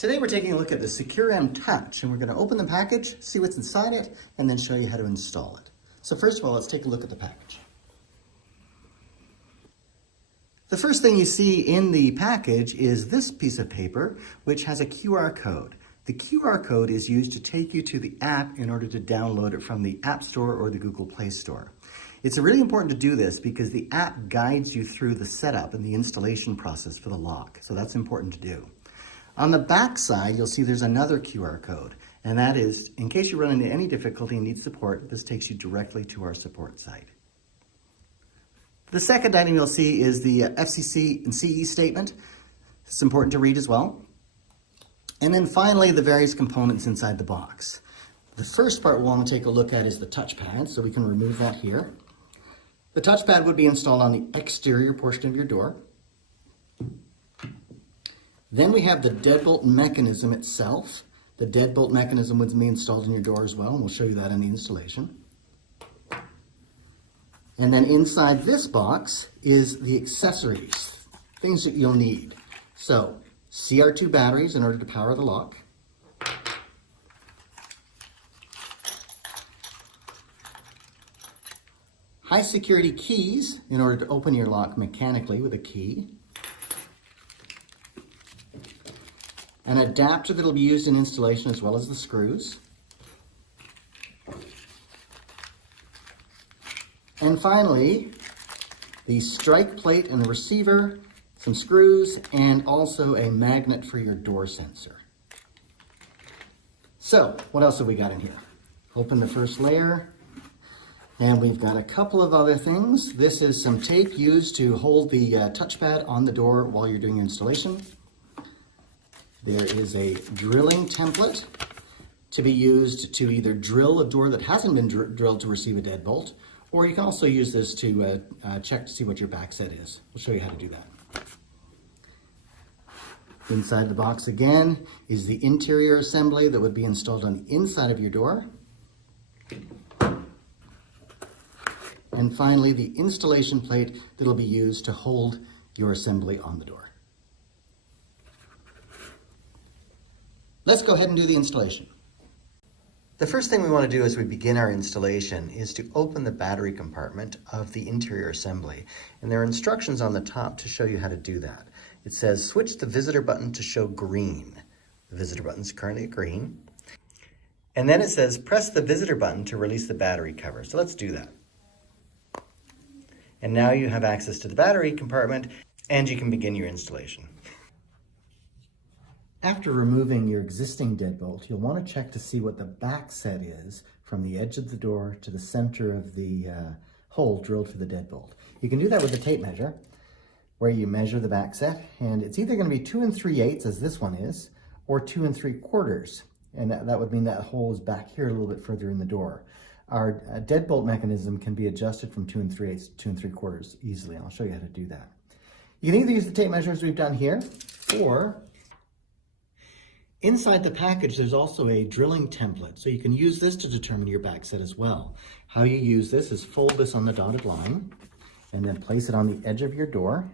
Today we're taking a look at the SECURAM Touch, and we're going to open the package, see what's inside it, and then show you how to install it. So first of all, let's take a look at the package. The first thing you see in the package is this piece of paper, which has a QR code. The QR code is used to take you to the app in order to download it from the App Store or the Google Play Store. It's really important to do this because the app guides you through the setup and the installation process for the lock, so that's important to do. On the back side, you'll see there's another QR code, and that is, in case you run into any difficulty and need support, this takes you directly to our support site. The second item you'll see is the FCC and CE statement. It's important to read as well. And then finally, the various components inside the box. The first part we'll want to take a look at is the touchpad, so we can remove that here. The touchpad would be installed on the exterior portion of your door. Then we have the deadbolt mechanism itself. The deadbolt mechanism would be installed in your door as well, and we'll show you that in the installation. And then inside this box is the accessories, things that you'll need. So, CR2 batteries in order to power the lock. High security keys in order to open your lock mechanically with a key. An adapter that will be used in installation as well as the screws. And finally, the strike plate and the receiver, some screws, and also a magnet for your door sensor. So, what else have we got in here? Open the first layer, and we've got a couple of other things. This is some tape used to hold the touchpad on the door while you're doing your installation. There is a drilling template to be used to either drill a door that hasn't been drilled to receive a deadbolt, or you can also use this to check to see what your back set is. We'll show you how to do that. Inside the box again is the interior assembly that would be installed on the inside of your door. And finally, the installation plate that will be used to hold your assembly on the door. Let's go ahead and do the installation. The first thing we want to do as we begin our installation is to open the battery compartment of the interior assembly. And there are instructions on the top to show you how to do that. It says switch the visitor button to show green. The visitor button is currently at green. And then it says press the visitor button to release the battery cover. So let's do that. And now you have access to the battery compartment and you can begin your installation. After removing your existing deadbolt, you'll want to check to see what the back set is from the edge of the door to the center of the hole drilled for the deadbolt. You can do that with a tape measure, where you measure the back set, and it's either going to be 2 3/8, as this one is, or 2 3/4, and that would mean that hole is back here a little bit further in the door. Our deadbolt mechanism can be adjusted from 2 3/8 to 2 3/4 easily, and I'll show you how to do that. You can either use the tape measure as we've done here, or inside the package, there's also a drilling template, so you can use this to determine your back set as well. How you use this is fold this on the dotted line, and then place it on the edge of your door.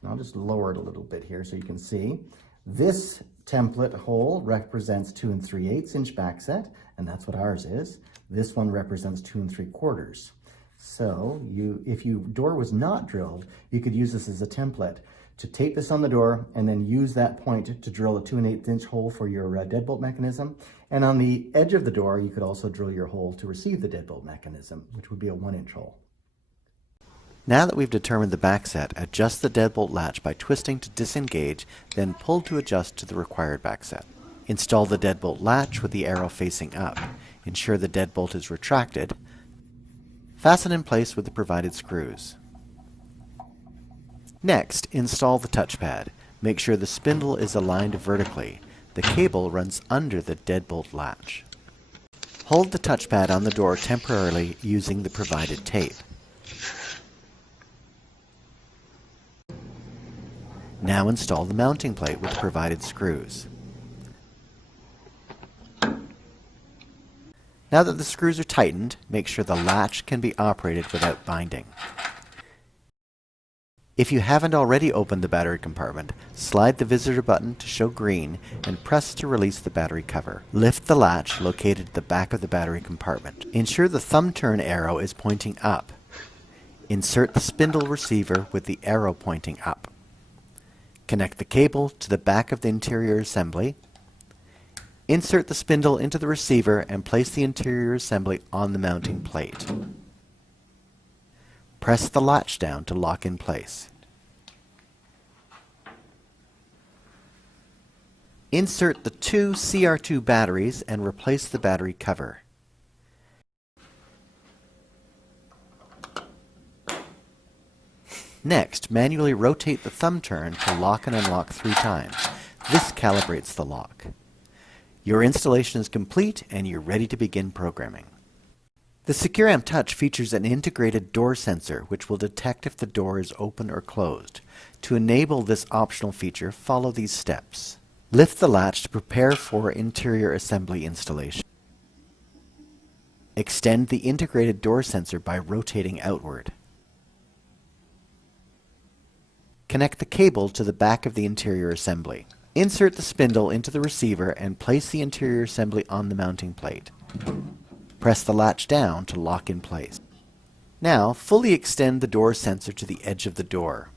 And I'll just lower it a little bit here so you can see. This template hole represents 2 3/8 inch back set, and that's what ours is. This one represents 2 3/4. So if your door was not drilled, you could use this as a template to tape this on the door and then use that point to drill a 2 1/8 inch hole for your deadbolt mechanism. And on the edge of the door, you could also drill your hole to receive the deadbolt mechanism, which would be a 1 inch hole. Now that we've determined the back set, adjust the deadbolt latch by twisting to disengage, then pull to adjust to the required back set. Install the deadbolt latch with the arrow facing up. Ensure the deadbolt is retracted. Fasten in place with the provided screws. Next, install the touchpad. Make sure the spindle is aligned vertically. The cable runs under the deadbolt latch. Hold the touchpad on the door temporarily using the provided tape. Now install the mounting plate with the provided screws. Now that the screws are tightened, make sure the latch can be operated without binding. If you haven't already opened the battery compartment, slide the visitor button to show green and press to release the battery cover. Lift the latch located at the back of the battery compartment. Ensure the thumb turn arrow is pointing up. Insert the spindle receiver with the arrow pointing up. Connect the cable to the back of the interior assembly. Insert the spindle into the receiver and place the interior assembly on the mounting plate. Press the latch down to lock in place. Insert the two CR2 batteries and replace the battery cover. Next, manually rotate the thumb turn to lock and unlock 3 times. This calibrates the lock. Your installation is complete and you're ready to begin programming. The SECURAM Touch features an integrated door sensor which will detect if the door is open or closed. To enable this optional feature, follow these steps. Lift the latch to prepare for interior assembly installation. Extend the integrated door sensor by rotating outward. Connect the cable to the back of the interior assembly. Insert the spindle into the receiver and place the interior assembly on the mounting plate. Press the latch down to lock in place. Now, fully extend the door sensor to the edge of the door.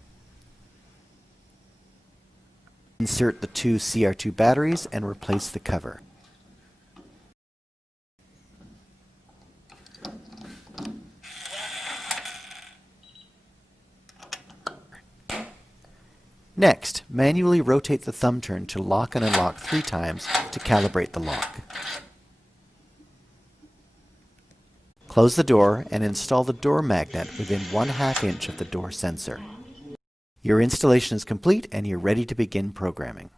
Insert the two CR2 batteries and replace the cover. Next, manually rotate the thumb turn to lock and unlock 3 times to calibrate the lock. Close the door and install the door magnet within 1/2 inch of the door sensor. Your installation is complete and you're ready to begin programming.